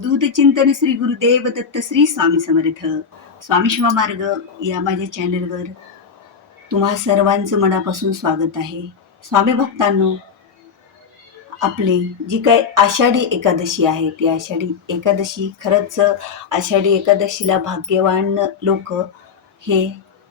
अवधूत चिंतन श्री गुरुदेव दत्त श्री स्वामी समर्थ. स्वामी शिवा मार्ग या माझ्या चॅनलवर तुम्हा सर्वांचं मनापासून स्वागत आहे. स्वामी भक्तांनो आपली जी काय आषाढी एकादशी आहे ती आषाढी एकादशी खरंच आषाढी एकादशीला भाग्यवान लोक हे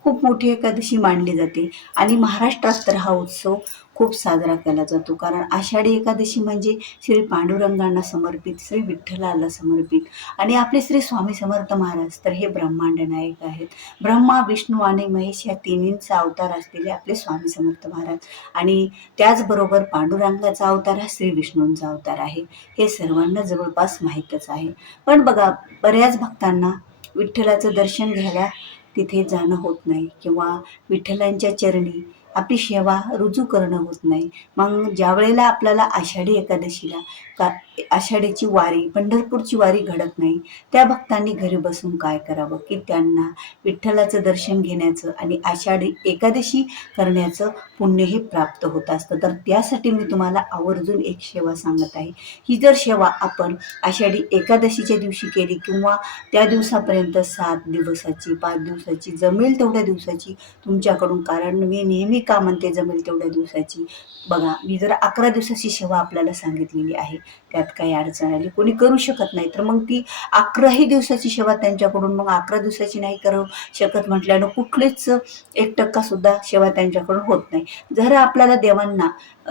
खूप मोठी एकादशी मानली जाते. आणि महाराष्ट्रात तर हा उत्सव खूप साजरा केला जातो. कारण आषाढी एकादशी म्हणजे श्री पांडुरंगांना समर्पित श्री विठ्ठलाला समर्पित आणि आपले श्री स्वामी समर्थ महाराज. तर हे ब्रह्मांड नायक आहेत. ब्रह्मा विष्णू आणि महेश या तिन्हींचा अवतार असलेले आपले स्वामी समर्थ महाराज. आणि त्याचबरोबर पांडुरंगाचा अवतार हा श्री विष्णूंचा अवतार आहे. हे सर्वांना जवळपास माहीतच आहे. पण बघा बऱ्याच भक्तांना विठ्ठलाचं दर्शन घ्यायला तिथे जाणं होत नाही. किंवा विठ्ठलांच्या चरणी आपली सेवा रुजू करणं होत नाही. मग ज्या वेळेला आपल्याला आषाढी एकादशीला का आषाढीची वारी पंढरपूरची वारी घडत नाही त्या भक्तांनी घरी बसून काय करावं? की त्यांना विठ्ठलाचं दर्शन घेण्याचं आणि आषाढी एकादशी करण्याचं पुण्य हे प्राप्त होत असतं. तर त्यासाठी मी तुम्हाला आवर्जून एक सेवा सांगत आहे. ही जर सेवा आपण आषाढी एकादशीच्या दिवशी केली किंवा त्या दिवसापर्यंत सात दिवसाची पाच दिवसाची जमेल तेवढ्या दिवसाची तुमच्याकडून कारण मी नेहमी का म्हणते जमेल तेवढ्या दिवसाची? बघा मी जर अकरा दिवसाची सेवा आपल्याला सांगितलेली आहे त्यात काही अडचण आली कोणी करू शकत नाही तर मग ती अकराही दिवसाची सेवा त्यांच्याकडून मग अकरा दिवसाची नाही करू शकत म्हटल्यानं कुठलीच एक टक्का सुद्धा सेवा त्यांच्याकडून होत नाही. जर आपल्याला देवांना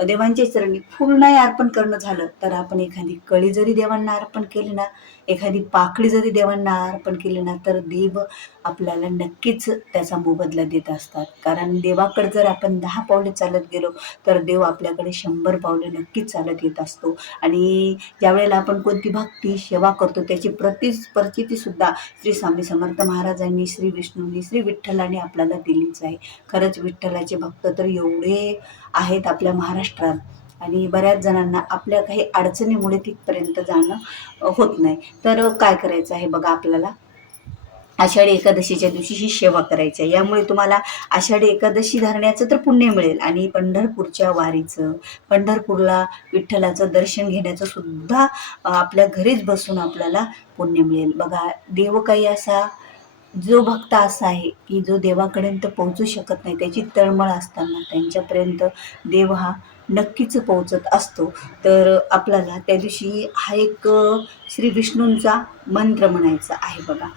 देवांच्या चरणी फुलनाही अर्पण करणं झालं तर आपण एखादी कळी जरी देवांना अर्पण केली ना एखादी पाकळी जरी देवांना अर्पण केली ना तर देव आपल्याला नक्कीच त्याचा मोबदला देत असतात. कारण देवाकडे जर आपण दहा पावले चालत गेलो तर देव आपल्याकडे शंभर पावले नक्कीच चालत येत असतो. आणि ज्यावेळेला आपण कोणती भक्ती सेवा करतो त्याची प्रति प्रचिती सुद्धा श्री स्वामी समर्थ महाराजांनी श्री विष्णूंनी श्री विठ्ठलाने आपल्याला दिलीच आहे. खरंच विठ्ठलाचे भक्त तर एवढे आहेत आपल्या महाराष्ट्र महाराष्ट्रात आणि बऱ्याच जणांना आपल्या काही अडचणीमुळे तिथपर्यंत जाणं होत नाही. तर काय करायचं आहे बघा आपल्याला? आषाढी एकादशीच्या दिवशी ही सेवा करायची आहे. यामुळे तुम्हाला आषाढी एकादशी धरण्याचं तर पुण्य मिळेल आणि पंढरपूरच्या वारीचं पंढरपूरला विठ्ठलाचं दर्शन घेण्याचं सुद्धा आपल्या घरीच बसून आपल्याला पुण्य मिळेल. बघा देव काही असा जो भक्त असा आहे की जो देवापर्यंत पोहोचू शकत नाही त्याची तळमळ असताना त्यांच्यापर्यंत देव हा नक्कीच पोहोचत असतो. तर आपल्याला त्या दिवशी हा एक श्री विष्णूंचा मंत्र म्हणायचा आहे बघा.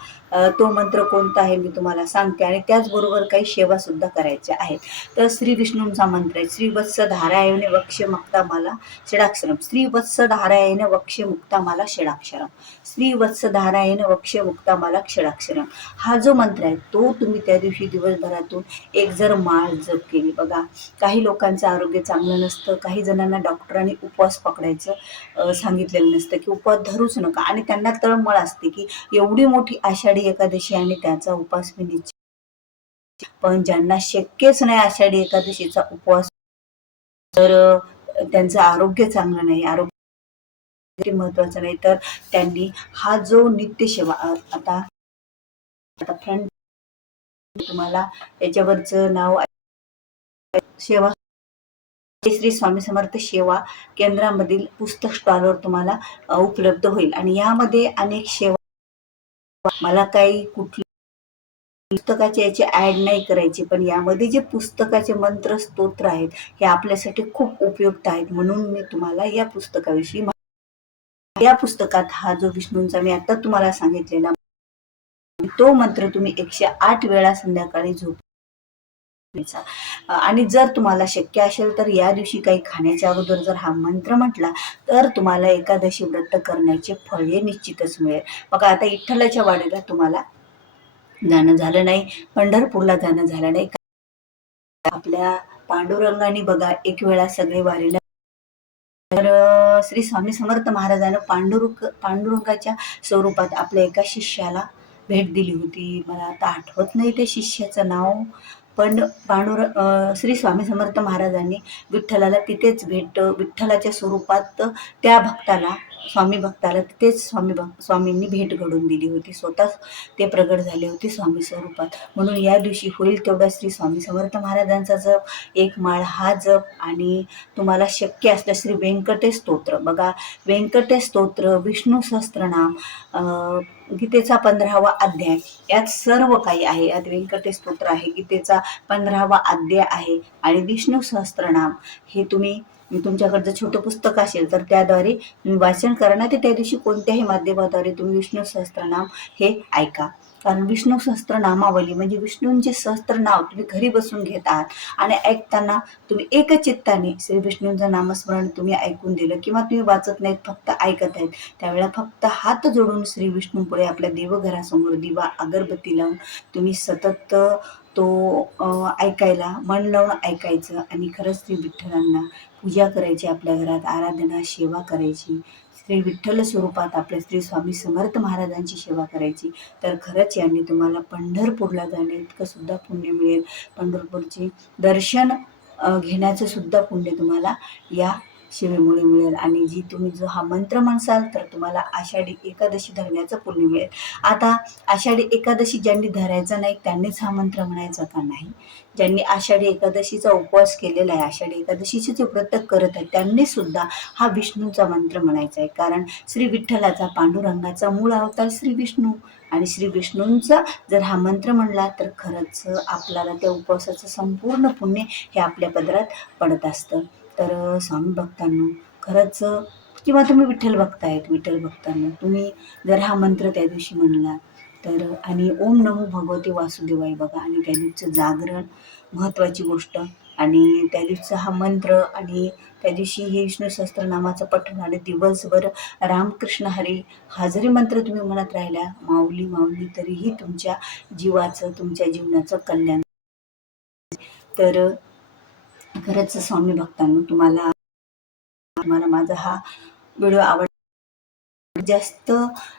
तो मंत्र कोणता आहे मी तुम्हाला सांगते. आणि त्याचबरोबर काही सेवासुद्धा करायच्या आहेत. तर श्री विष्णूंचा मंत्र आहे. श्रीवत्स धारायण वक्ष मुक्ता मला षडाक्षरम. श्रीवत्स धारायण वक्ष मुक्ता मला षडाक्षरम. श्रीवत्स धारायण वक्ष मुक्ता मला षडाक्षरम. हा जो मंत्र आहे तो तुम्ही त्या दिवशी दिवसभरातून एक जर माळ जप केली. बघा काही लोकांचं आरोग्य चांगलं नसतं. काही जणांना डॉक्टरांनी उपवास पकडायचं सांगितलेलं नसतं की उपवास धरूच नका. आणि त्यांना तळमळ असते की एवढी मोठी आषाढी आषाढी एकादशी आणि त्याचा उपास मी निश्चित पण ज्यांना शक्यच नाही आषाढी एकादशीचा उपवास तर त्यांचं आरोग्य चांगलं नाही आरोग्य महत्वाचं नाही. तर त्यांनी हा जो नित्य सेवा आता आता फ्रंट तुम्हाला याच्यावरचं नाव सेवा श्री स्वामी समर्थ सेवा केंद्रामधील पुस्तक स्टॉलवर तुम्हाला उपलब्ध होईल. आणि यामध्ये अनेक सेवा मला काही कुठली पुस्तकाचे याचे ऍड नाही करायचे पण यामध्ये जे पुस्तकाचे मंत्र स्तोत्र आहेत हे आपल्यासाठी खूप उपयुक्त आहेत. म्हणून मी तुम्हाला या पुस्तकाविषयी या पुस्तकात हा जो विष्णूंचा मी आता तुम्हाला सांगितलेला तो मंत्र तुम्ही एकशे आठ वेळा संध्याकाळी झोप आणि जर तुम्हाला शक्य असेल तर या दिवशी काही खाण्याच्या अगोदर जर हा मंत्र म्हटला तर तुम्हाला एकादशी व्रत करण्याचे फळ हे निश्चितच मिळेल. बघा आता विठ्ठलाच्या वाडीला तुम्हाला जाणं झालं नाही पंढरपूरला जाणं झालं नाही. आपल्या पांडुरंगाने बघा एक वेळा सगळे वारीला तर श्री स्वामी समर्थ महाराजानं पांडुरंग पांडुरंगाच्या स्वरूपात आपल्या एका शिष्याला भेट दिली होती. मला आता आठवत नाही त्या शिष्याचं नाव. पण पांडुर श्री स्वामी समर्थ महाराजांनी विठ्ठलाला तिथेच भेट विठ्ठलाच्या स्वरूपात त्या भक्ताला स्वामी भक्ताला तिथेच स्वामी भक्त स्वामींनी भेट घडून दिली होती. स्वतः ते प्रगट झाले होते स्वामी स्वरूपात. म्हणून या दिवशी होईल तेवढा श्री स्वामी समर्थ महाराजांचा जप एक माळ हा जप आणि तुम्हाला शक्य असलं श्री व्यंकटेश स्तोत्र. बघा व्यंकटेश स्तोत्र विष्णू सहस्त्रनाम अं, गीतेचा पंधरावा अध्याय. यात सर्व काही आहे. यात व्यंकटेश स्तोत्र आहे. गीतेचा पंधरावा अध्याय आहे. आणि विष्णू सहस्त्रनाम. हे तुम्ही तुमच्याकडं जर छोटं पुस्तक असेल तर त्याद्वारे वाचन करा ते त्या दिवशी कोणत्याही माध्यमाद्वारे तुम्ही विष्णू सहस्त्रनाम हे ऐका. कारण विष्णू सहस्त्रनामावली म्हणजे विष्णूंचे सहस्त्रनाव तुम्ही घरी बसून घेत आहात आणि ऐकताना तुम्ही एकचित्ताने श्री विष्णूंचं नामस्मरण तुम्ही ऐकून दिलं किंवा तुम्ही वाचत नाहीत फक्त ऐकत आहेत त्यावेळेला फक्त हात जोडून श्री विष्णूपुढे आपल्या देवघरासमोर दिवा अगरबत्ती लावून तुम्ही सतत तो ऐकायला मन लावून ऐकायचं आणि खरंच श्री विठ्ठलांना पूजा करायची आपल्या घरात आराधना सेवा करायची. श्री विठ्ठल स्वरूपात आपल्या श्री स्वामी समर्थ महाराजांची सेवा करायची. तर खरंच यांनी तुम्हाला पंढरपूरला जाणे इतकं सुद्धा पुण्य मिळेल. पंढरपूरचे दर्शन घेण्याचं सुद्धा पुण्य तुम्हाला या शिवेमुळे मिळेल आणि जी तुम्ही जो हा मंत्र म्हणसाल तर तुम्हाला आषाढी एकादशी धरण्याचं पुण्य मिळेल. आता आषाढी एकादशी ज्यांनी धरायचा नाही त्यांनीच हा मंत्र म्हणायचा का नाही? ज्यांनी आषाढी एकादशीचा उपवास केलेला आहे आषाढी एकादशीचे जे व्रत करत आहेत त्यांनी सुद्धा हा विष्णूचा मंत्र म्हणायचा आहे. कारण श्री विठ्ठलाचा पांडुरंगाचा मूळ अवतार श्री विष्णू आणि श्री विष्णूंचा जर हा मंत्र म्हणला तर खरंच आपल्याला त्या उपवासाचं संपूर्ण पुण्य हे आपल्या पदरात पडत असतं. तर स्वामी भक्तांनो खरंच किंवा तुम्ही विठ्ठल भक्त आहेत विठ्ठल भक्तांनो तुम्ही जर हा मंत्र त्या दिवशी म्हणला तर आणि ओम नमो भगवते वासुदेवाय बघा आणि त्या दिवशीचं जागरण महत्त्वाची गोष्ट आणि त्या दिवशीचा हा मंत्र आणि त्या दिवशी हे विष्णू सहस्त्रनामाचं पठण आणि दिवसभर रामकृष्ण हरी हा जरी मंत्र तुम्ही म्हणत राहिला माऊली माऊली तरीही तुमच्या जीवाचं तुमच्या जीवनाचं कल्याण. तर खरंच स्वामी भक्तांनो तुम्हाला तुम्हाला माझा हा व्हिडिओ आवड जास्त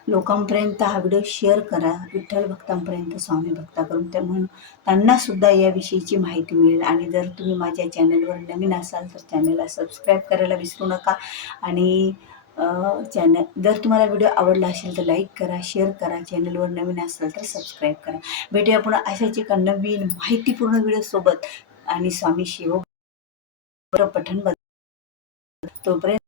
लोकांपर्यंत हा व्हिडिओ शेअर करा. विठ्ठल भक्तांपर्यंत स्वामी भक्ताकडून. त्या म्हणून त्यांना सुद्धा याविषयीची माहिती मिळेल. आणि जर तुम्ही माझ्या चॅनलवर नवीन असाल तर चॅनलला सबस्क्राईब करायला विसरू नका. आणि चॅनल जर तुम्हाला व्हिडिओ आवडला असेल तर लाईक करा शेअर करा. चॅनलवर नवीन असाल तर सबस्क्राईब करा. भेटूया पुन्हा अशाच एका नवीन माहितीपूर्ण व्हिडिओसोबत. आणि स्वामी शिव पठण तोपर्यंत